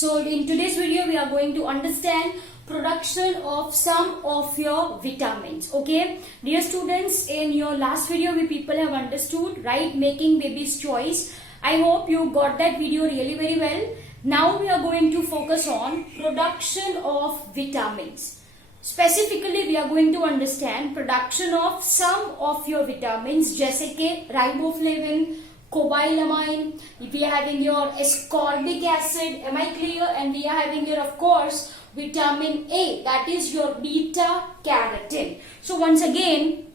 So in today's video we are going to understand production of some of your vitamins. Okay, dear students, in your last video we people have understood, right, making baby's choice. I hope you got that video really very well. Now we are going to focus on production of vitamins. Specifically we are going to understand production of some of your vitamins जैसे कि riboflavin, cobalamin, we are having your ascorbic acid, am I clear? And we are having your, of course, vitamin A, that is your beta carotene. So once again,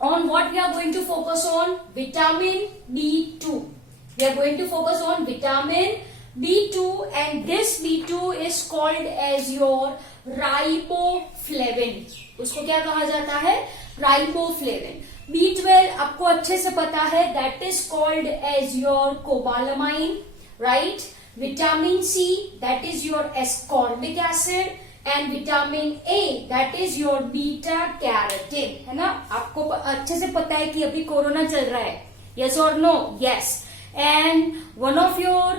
on what we are going to focus on? Vitamin B2. We are going to focus on vitamin B2, and this B2 is called as your riboflavin. उसको क्या कहा जाता है? Riboflavin. B12 आपको अच्छे से पता है, that is called as your cobalamin, right? Vitamin C, that is your ascorbic acid, and vitamin A, that is your beta carotene. है ना? आपको अच्छे से पता है कि अभी कोरोना चल रहा है. Yes or no? Yes. And one of your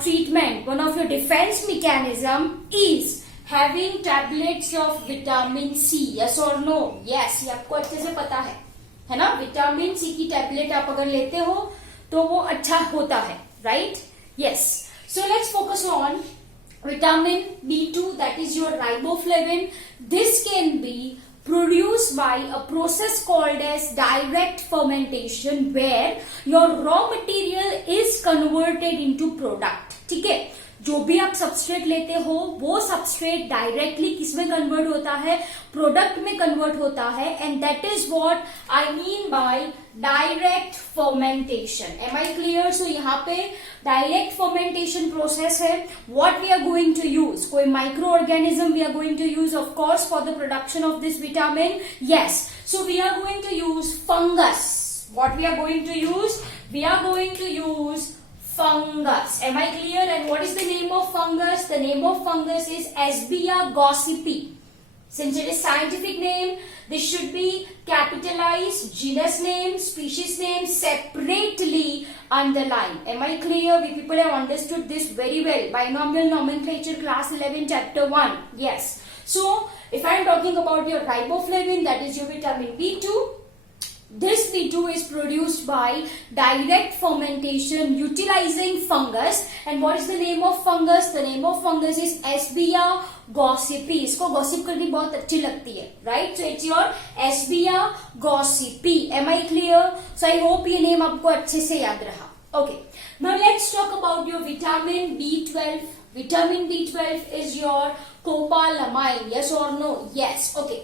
treatment, one of your defense mechanism is having tablets of vitamin C. Yes or no? Yes. ये आपको अच्छे से पता है ना? विटामिन सी की टैबलेट आप अगर लेते हो तो वो अच्छा होता है, right? Yes. So let's focus on vitamin B2, that is your riboflavin. This can be produced by a process called as direct fermentation, where your raw material is converted into product. ठीक है, जो भी आप substrate लेते हो वो substrate directly किसमें convert होता है? प्रोडक्ट में कन्वर्ट होता है. And that is what I mean by direct fermentation. Am I clear? So यहाँ पे डायरेक्ट फर्मेंटेशन प्रोसेस है. What we are going to use? कोई microorganism we are going to use of course for the production of this vitamin. Yes, so we are going to use fungus. What we are going to use? We are going to use fungus. Am I clear? And what is the name of fungus? The name of fungus is Asbia gossypi. Since it is scientific name, this should be capitalized. Genus name, species name separately underlined. Am I clear? We people have understood this very well. Binomial nomenclature, class 11, chapter 1. Yes. So if I am talking about your riboflavin, that is your vitamin B2. This B2 is produced by direct fermentation utilizing fungus. And what is the name of fungus? The name of fungus is Asbia gossypi. इसको gossip करनी बहुत अच्छी लगती है, right? So it's your Asbia gossypi. Am I clear? So I hope ये name आपको अच्छे से याद रहा. Okay. Now let's talk about your vitamin B12. Vitamin B12 is your cobalamin. Yes or no? Yes. Okay.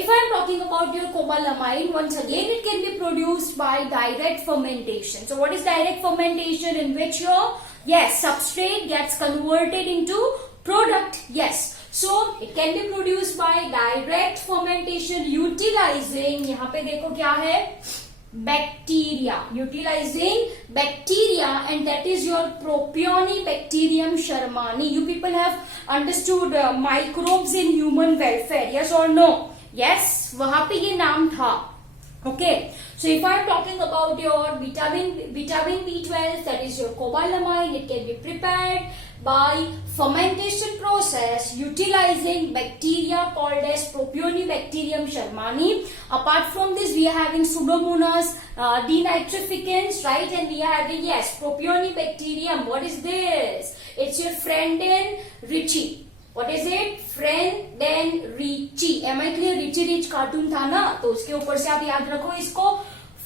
If I am talking about your cobalamin, once again it can be produced by direct fermentation. So what is direct fermentation? In which your, yes, substrate gets converted into product. Yes. So it can be produced by direct fermentation utilizing, यहाँ पे देखो क्या है? Bacteria. Utilizing bacteria, and that is your Propionibacterium shermani. You people have understood microbes in human welfare. Yes or no? Yes, वहां पे ये नाम था. Okay, so if I am talking about your vitamin B12, that is your cobalamin, it can be prepared by fermentation process utilizing bacteria called as Propionibacterium shermani. Apart from this, we are having Pseudomonas denitrificans, right? And we are having, yes, Propionibacterium. What is this? It's your Frenden-Ritchie. What is it? Frenden-Ritchie. Am I clear? Richie Rich cartoon था ना, तो उसके ऊपर से आप याद रखो इसको,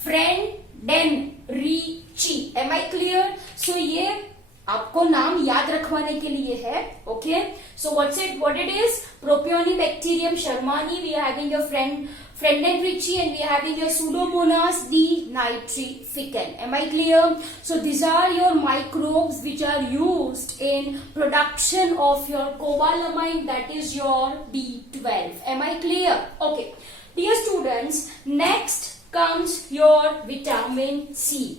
Frenden-Ritchie. Am I clear? So ये आपको नाम याद रखवाने के लिए है. Okay. So what it is? Propionibacterium shermani. We are having your Frenden-Ritchie, and we are having your Pseudomonas denitrificans. Am I clear? So these are your microbes which are used in production of your cobalamin, that is your B12. Am I clear? Okay. Dear students, next comes your vitamin C.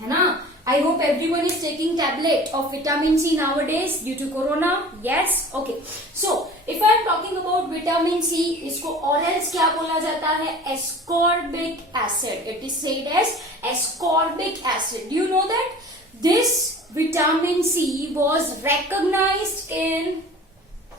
है ना? I hope everyone is taking tablet of vitamin C nowadays due to corona. Yes. Okay. So if I am talking about vitamin C, इसको और else क्या बोला जाता है? Ascorbic acid. It is said as ascorbic acid. Do you know that this vitamin C was recognized in,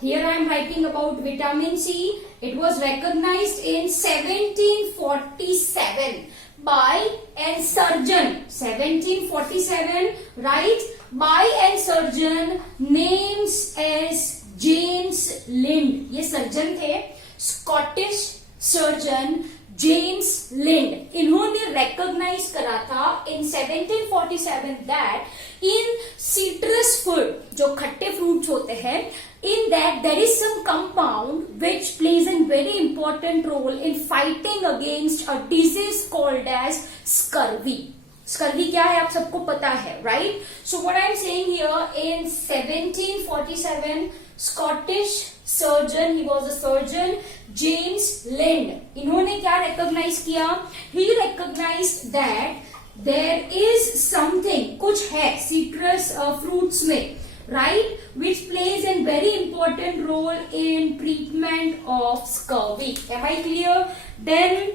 here I am writing about vitamin C, it was recognized in 1747 by a surgeon. 1747, right? By a surgeon names as James Lind. ये surgeon थे, Scottish surgeon James लिंड. इन्होंने recognise करा था इन 1747 that in citrus food, जो खट्टे fruits होते हैं, in that there is some compound which plays a very important role in fighting against a disease called as scurvy. Scurvy क्या है आप सबको पता है, right? So what I am saying here, in 1747 Scottish surgeon, he was a surgeon, James Lind, इन्होंने क्या recognize किया? He recognized that there is something, कुछ है citrus fruits में, right, which plays a very important role in treatment of scurvy. Am I clear? Then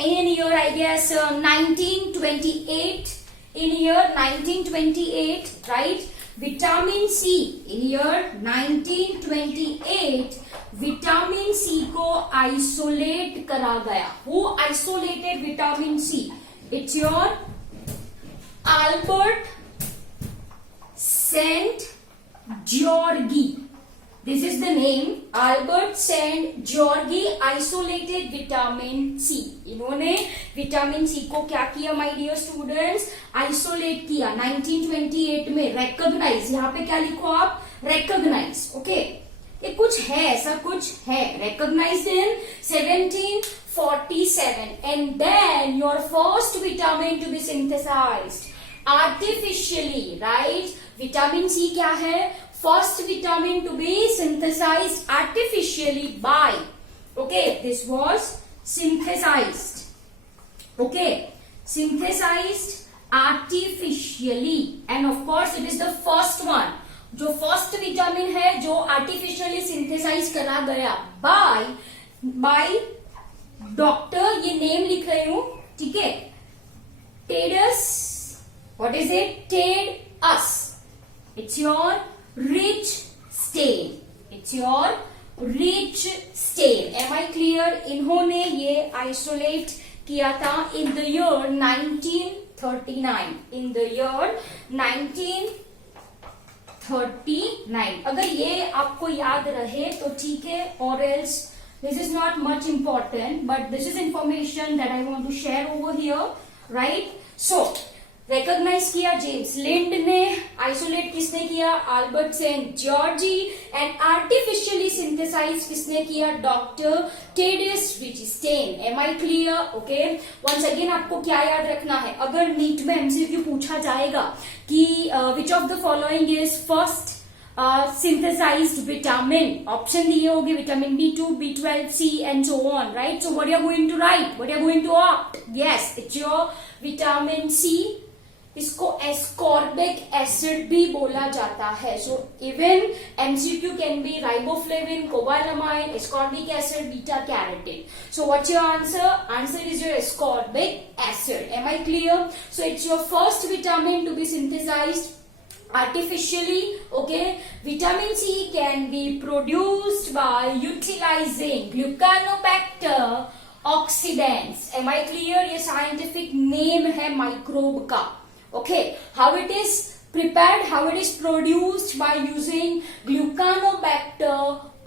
in year, I guess 1928, in year 1928, right, vitamin C, in year 1928 vitamin C को isolate करा गया. Who isolated vitamin C? It's your Albert St. George. This is the name. Albert St. George isolated vitamin C. इन्होंने vitamin C को क्या किया my dear students? Isolate किया 1928 में. Recognise, यहाँ पे क्या लिखो आप? रिकॉग्नाइज. ओके, ये कुछ है, ऐसा कुछ है. Recognised in 1747 and then your first vitamin to be synthesized artificially, right? Vitamin C क्या है? First vitamin to be synthesized artificially by, okay, this was synthesized, okay, synthesized artificially, and of course it is the first one. जो first vitamin है जो artificially synthesise करा गया by doctor, ये name लिख रही हूं, ठीक है, Tadeus, what is it? Tadeus. It's your rich stain. It's your rich stain. Am I clear? इन्होंने ये isolate किया था in the year 1939. In the year 1939. अगर ये आपको याद रहे तो ठीक है, or else this is not much important, but this is information that I want to share over here, right? So recognize किया जेम्स लिंड ने, आइसोलेट किसने किया? Albert Szent Gyorgyi, and artificially synthesize किसने किया? Doctor Tadeus Reichstein. Am I clear? Okay, once again आपको क्या याद रखना है, अगर नीट में एमसीक्यू पूछा जाएगा कि which of the following is first synthesized vitamin, option दिए होंगे vitamin B2, B12, C and so on, right? So what you are going to write? What you are going to opt? Yes, it's your vitamin C. इसको ascorbic acid भी बोला जाता है. So even MCQ can be riboflavin, cobalamin, ascorbic acid, beta carotene. So what's your answer? Answer is your ascorbic acid. Am I clear? So it's your first vitamin to be synthesised artificially. Okay, vitamin C can be produced by utilizing glucanobacter oxidans. Am I clear? ये scientific name है microbe का. Okay, how it is prepared, how it is produced by using glucanobacter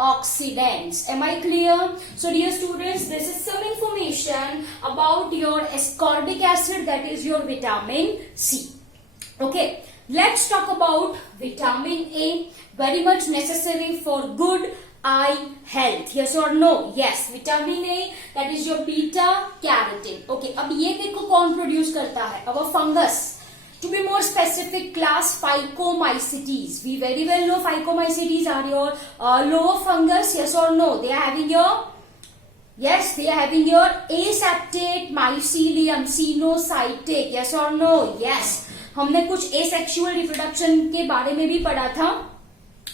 oxidants. Am I clear? So dear students, this is some information about your ascorbic acid, that is your vitamin C. Okay, let's talk about vitamin A, very much necessary for good eye health. Yes or no? Yes, vitamin A, that is your beta carotene. Okay, अब ये देखो कौन produce करता है? our fungus. To be more specific, class Phycomycetes. We very well know Phycomycetes are your lower fungus. Yes or no? They are having your, yes, they are having your aseptate mycelium, cenocytic. Yes or no? Yes. हमने कुछ asexual reproduction के बारे में भी पढ़ा था.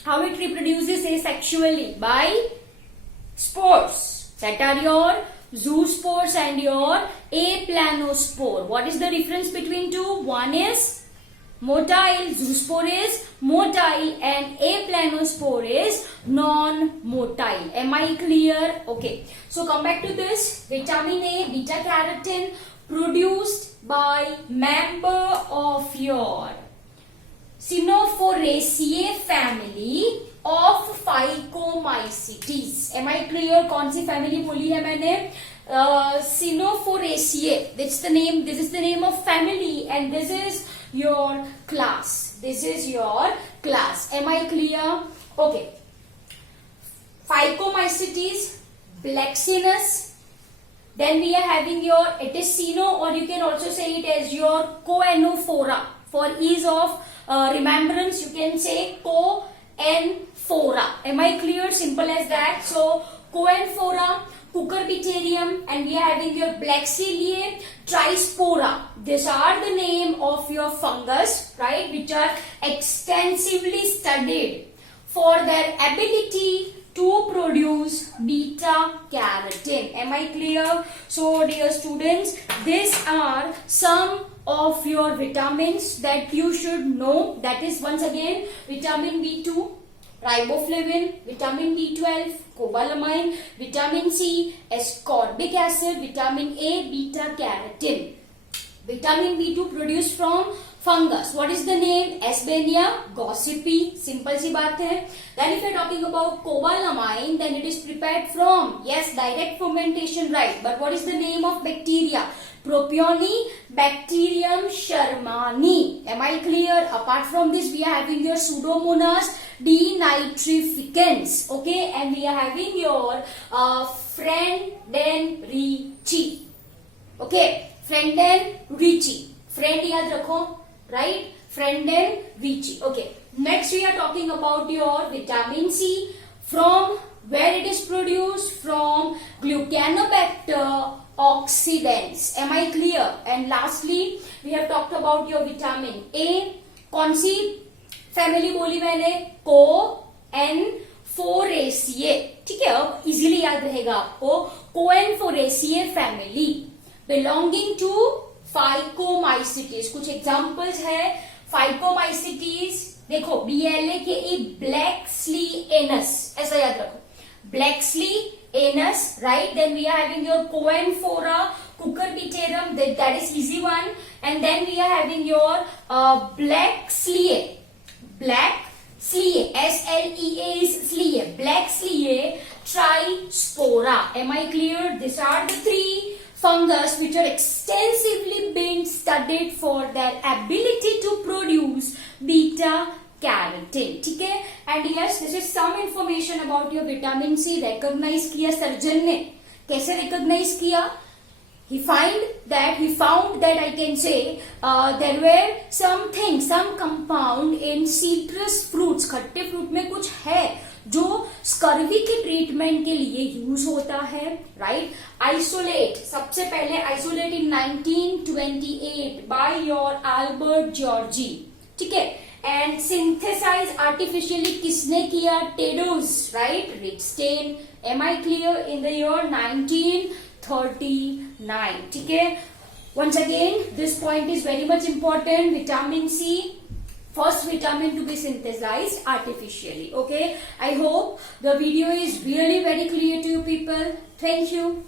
How it reproduces asexually? By spores. That are your zoospores and your aplanospore. What is the difference between two? One is motile, zoospore is motile, and aplanospore is non-motile. Am I clear? Okay, so come back to this. Vitamin A, beta carotene, produced by member of your Cynophoraceae family of Phycomycetes. Am I clear? कौन सी family बोली है मैंने? Cynophoraceae. This is the name of family, and this is your class. This is your class. Am I clear? Okay. Phycomycetes, Blacksinus. Then we are having your, it is Cyno, or you can also say it as your Coenophora. For ease of remembrance, you can say Coenphora. Am I clear? Simple as that. So Coenphora, Cucurbitarium, and we are having your Blackciliae, Trispora. These are the name of your fungus, right, which are extensively studied for their ability to produce beta carotene. Am I clear? So dear students, these are some of your vitamins that you should know. That is once again vitamin B2, riboflavin, vitamin B12, cobalamin, vitamin C, ascorbic acid, vitamin A, beta carotene. Vitamin B2 produced from fungus. What is the name? Escherichia gossypi. Simple सी बात है. Then if you are talking about cobalamin, then it is prepared from, yes, direct fermentation, right? But what is the name of bacteria? Propionibacterium shermani. Am I clear? Apart from this, we are having your Pseudomonas denitrificans. Okay, and we are having your Friedenrechi. Okay, Friedenrechi. Friend याद रखो, right? Friedenrechi. Okay. Next we are talking about your vitamin C. From where it is produced? From Glucanobacter oxidans. Am I clear? And lastly, we have talked about your vitamin A. कौन सी family बोली मैंने? कोएनफोरेसिए. ठीक है, अब easily याद रहेगा आपको. Choanephoraceae family belonging to Phycomycetes. कुछ एग्जांपल्स है फाइकोमाइसिटीज. देखो BLA के ई ब्लैक्सलीएनस, ऐसा याद रखो, Blakesleeana, right. Then we are having your Choanephora, cucurbitarum, that is easy one. And then we are having your Blackciliae, SLEA is Ciliae, Blackciliae Trispora. Am I clear? These are the three fungus which are extensively being studied for their ability to produce beta carotene. ठीक है? And yes, this is some information about your vitamin C. Recognize किया surgeon ने. कैसे recognize किया? He found that I can say there were some compound in citrus fruits. खट्टे fruit में कुछ है जो स्कर्वी के ट्रीटमेंट के लिए यूज होता है, राइट. आइसोलेट, सबसे पहले isolate in 1928 by your Albert Gyorgyi. ठीक है. एंड सिंथेसाइज आर्टिफिशियली किसने किया? Tadeus, right. Reichstein. Am I clear? In the year 1939. ठीक है. Once again, this point is very much important. Vitamin C, first vitamin to be synthesized artificially. Okay. I hope the video is really very clear to you people. Thank you.